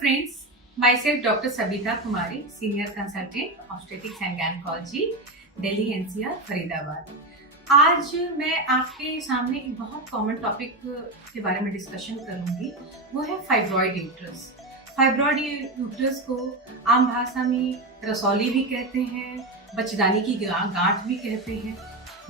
friends, myself Dr. Sabita Kumari, Senior Consultant, Obstetrics and Gynecology, Delhi NCR, Faridabad. आज मैं आपके सामने एक बहुत कॉमन टॉपिक के बारे में डिस्कशन करूंगी, वो है फाइब्रॉइड यूट्रस। फाइब्रॉइड यूट्रस को आम भाषा में रसौली भी कहते हैं, बच्चेदानी की गांठ भी कहते हैं।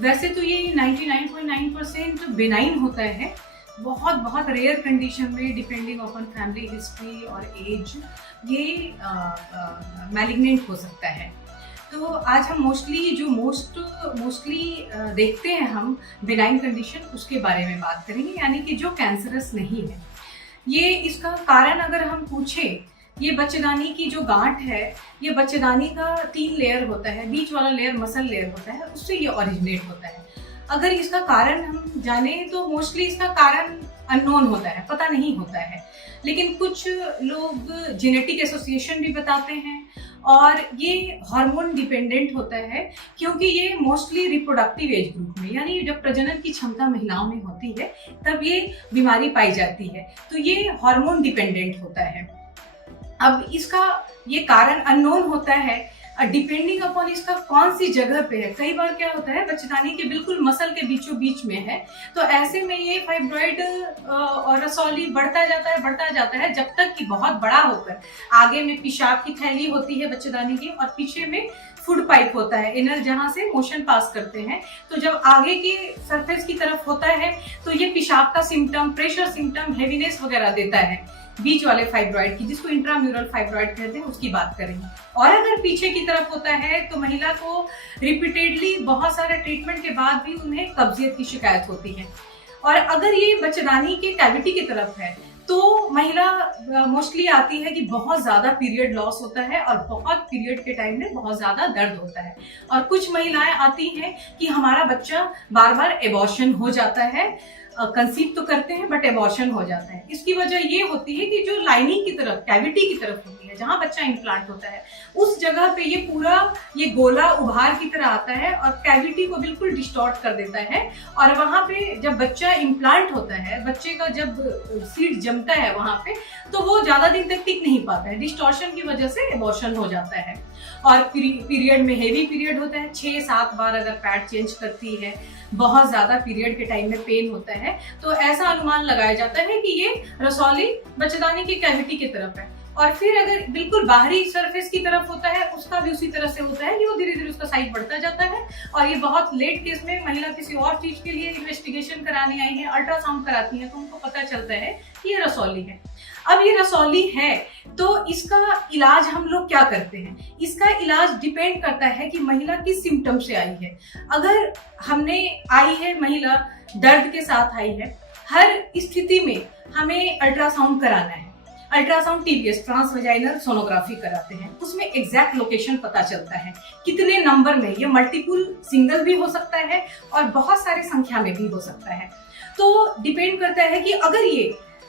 वैसे तो ये 99.9% बेनाइन होता है, बहुत रेयर कंडीशन में डिपेंडिंग अपॉन फैमिली हिस्ट्री और एज ये मैलिग्नेंट हो सकता है। तो आज हम मोस्टली देखते हैं हम बेनाइन कंडीशन, उसके बारे में बात करेंगे, यानी कि जो कैंसरस नहीं है। ये इसका कारण अगर हम पूछें, ये बच्चेदानी की जो गांठ है, ये बच्चेदानी का 3 लेयर होता है, बीच वाला लेयर मसल लेयर होता है, उससे ये ओरिजिनेट होता है। अगर इसका कारण हम जाने तो मोस्टली इसका कारण अननोन होता है, पता नहीं होता है, लेकिन कुछ लोग जेनेटिक एसोसिएशन भी बताते हैं और ये हार्मोन डिपेंडेंट होता है, क्योंकि ये मोस्टली रिप्रोडक्टिव एज ग्रुप में, यानी जब प्रजनन की क्षमता महिलाओं में होती है तब ये बीमारी पाई जाती है, तो ये हार्मोन डिपेंडेंट होता है। अब इसका ये कारण अननोन होता है, डिपेंडिंग अपॉन इसका कौन सी जगह पे है। कई बार क्या होता है, बच्चेदानी के बिल्कुल मसल के बीचों बीच में है, तो ऐसे में ये फाइब्रॉइड और रसौली बढ़ता जाता है जब तक कि बहुत बड़ा होकर आगे में पेशाब की थैली होती है बच्चेदानी की, और पीछे में फूड पाइप होता है, इनर, जहां से मोशन पास करते हैं। तो जब आगे की सरफेस की तरफ होता है तो ये पेशाब का सिम्टम, प्रेशर सिम्टम, हेवीनेस वगैरह देता है। बीच वाले फाइब्रॉइड की, जिसको इंट्राम्यूरल फाइब्रॉइड कहते हैं, उसकी बात करेंगे। और अगर पीछे की तरफ होता है तो महिला को रिपीटेडली बहुत सारे ट्रीटमेंट के बाद भी उन्हें कब्जियत की शिकायत होती है। और अगर ये बच्चेदानी के कैविटी की तरफ है तो महिला मोस्टली आती है कि बहुत ज्यादा पीरियड लॉस होता है और बहुत पीरियड के टाइम में बहुत ज्यादा दर्द होता है। और कुछ महिलाएं आती हैं कि हमारा बच्चा बार बार एबॉर्शन हो जाता है, कंसीव तो करते हैं बट एबॉर्शन हो जाता है। इसकी वजह ये होती है कि जो लाइनिंग की तरफ, कैविटी की तरफ होती है, जहां बच्चा इम्प्लांट होता है, उस जगह पे ये गोला उभार की तरह आता है और कैविटी को बिल्कुल डिस्टॉर्ट कर देता है। और वहां पे जब बच्चा इम्प्लांट होता है, बच्चे का जब सीड जमता है वहां पे, तो वो ज्यादा दिन तक टिक नहीं पाता है, डिस्टॉर्शन की वजह से एबॉर्शन हो जाता है। और पीरियड में हेवी पीरियड होता है, 6-7 बार अगर पैड चेंज करती है, बहुत ज्यादा पीरियड के टाइम में पेन होता है, तो ऐसा अनुमान लगाया जाता है कि ये रसौली बच्चेदानी की कैविटी की तरफ है। और फिर अगर बिल्कुल बाहरी सरफेस की तरफ होता है, उसका भी उसी तरह से होता है कि वो धीरे धीरे उसका साइज बढ़ता जाता है। और ये बहुत लेट केस में महिला किसी और चीज के लिए इन्वेस्टिगेशन कराने आई है, अल्ट्रासाउंड कराती है, तो उनको पता चलता है कि ये रसौली है। अब ये रसौली है तो इसका इलाज हम लोग क्या करते हैं? इसका इलाज डिपेंड करता है कि महिला किस सिम्टम से आई है। अगर हमने आई है, महिला दर्द के साथ आई है, हर स्थिति में हमें अल्ट्रासाउंड कराना है। अल्ट्रासाउंड TVS, ट्रांसवेजाइनल सोनोग्राफी कराते हैं, उसमें एग्जैक्ट लोकेशन पता चलता है कितने नंबर में, ये मल्टीपल सिंगल भी हो सकता है और बहुत सारे संख्या में भी हो सकता है। तो डिपेंड करता है कि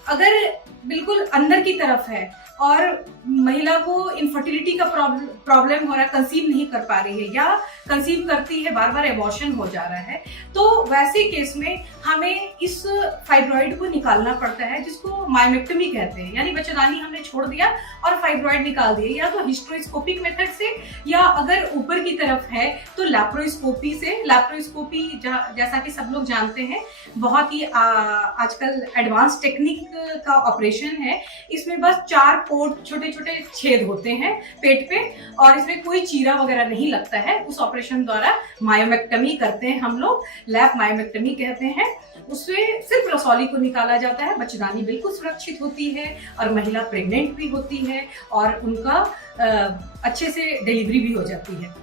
अगर बिल्कुल अंदर की तरफ है और महिला को इनफर्टिलिटी का प्रॉब्लम हो रहा है, कंसीव नहीं कर पा रही है, या कंसीव करती है बार बार एबॉर्शन हो जा रहा है, तो वैसे केस में हमें इस फाइब्रॉइड को निकालना पड़ता है, जिसको मायोमेक्टमी कहते हैं। यानी बच्चेदानी हमने छोड़ दिया और फाइब्रॉइड निकाल दिया, या तो हिस्टेरोस्कोपिक मेथड से, या अगर ऊपर की तरफ है तो लैप्रोस्कोपी से। लैप्रोस्कोपी जैसा कि सब लोग जानते हैं, बहुत ही आजकल एडवांस टेक्निक का ऑपरेशन है। इसमें बस 4 पोर्ट, छोटे छोटे छेद होते हैं पेट पे, और इसमें कोई चीरा वगैरह नहीं लगता है। उस ऑपरेशन द्वारा मायोमेक्टमी करते हैं हम लोग, लैप मायोमेक्टमी कहते हैं। उससे सिर्फ रसौली को निकाला जाता है, बच्चेदानी बिल्कुल सुरक्षित होती है और महिला प्रेग्नेंट भी होती है और उनका अच्छे से डिलीवरी भी हो जाती है।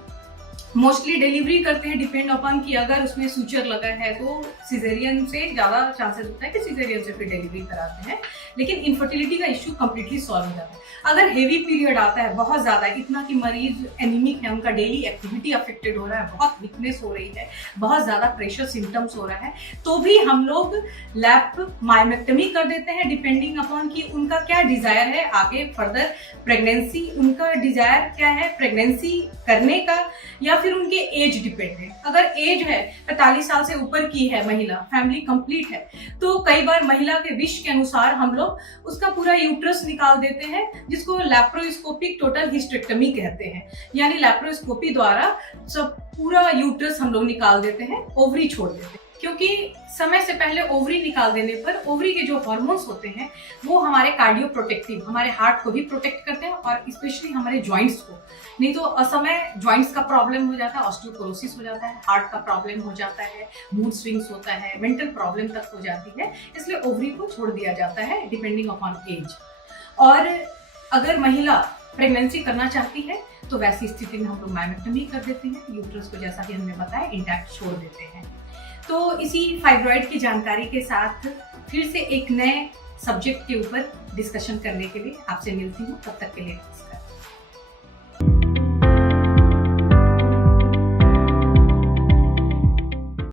मोस्टली डिलीवरी करते हैं डिपेंड अपॉन कि अगर उसमें सूचर लगा है तो सिजेरियन से ज्यादा चांसेस होता है कि सिजेरियन से फिर डिलीवरी कराते हैं, लेकिन इनफर्टिलिटी का इश्यू कंप्लीटली सॉल्व हो जाता है। अगर हेवी पीरियड आता है बहुत ज्यादा, इतना कि मरीज एनीमिक है, उनका डेली एक्टिविटी अफेक्टेड हो रहा है, बहुत वीकनेस हो रही है, बहुत ज्यादा प्रेशर सिम्टम्स हो रहा है, तो भी हम लोग लैप मायोमेक्टमी कर देते हैं, डिपेंडिंग अपॉन कि उनका क्या डिजायर है आगे फर्दर प्रेगनेंसी, उनका डिजायर क्या है प्रेगनेंसी करने का, या फिर उनके एज डिपेंड है। अगर एज है 45 साल से ऊपर की है महिला, फैमिली कंप्लीट है, तो कई बार महिला के विश के अनुसार हम लोग उसका पूरा यूट्रस निकाल देते हैं, जिसको लैप्रोस्कोपिक टोटल हिस्टेक्टमी कहते हैं। यानी लैप्रोस्कोपी द्वारा सब पूरा यूट्रस हम लोग निकाल देते हैं, ओवरी छोड़ देते हैं। क्योंकि समय से पहले ओवरी निकाल देने पर ओवरी के जो हार्मोन्स होते हैं वो हमारे कार्डियो प्रोटेक्टिव, हमारे हार्ट को भी प्रोटेक्ट करते हैं और स्पेशली हमारे जॉइंट्स को। नहीं तो असमय जॉइंट्स का प्रॉब्लम हो जाता है, ऑस्टियोपोरोसिस हो जाता है, हार्ट का प्रॉब्लम हो जाता है, मूड स्विंग्स होता है, मेंटल प्रॉब्लम तक हो जाती है। इसलिए ओवरी को छोड़ दिया जाता है डिपेंडिंग अपॉन एज। और अगर महिला प्रेगनेंसी करना चाहती है तो वैसी स्थिति में हम लोग मायोमेक्टमी कर देते हैं, यूट्रस को जैसा कि हमने बताया इंटैक्ट छोड़ देते हैं। तो इसी फाइब्रॉइड की जानकारी के साथ फिर से एक नए सब्जेक्ट के ऊपर डिस्कशन करने के लिए आपसे मिलती हूँ। तब तक के लिए नमस्कार।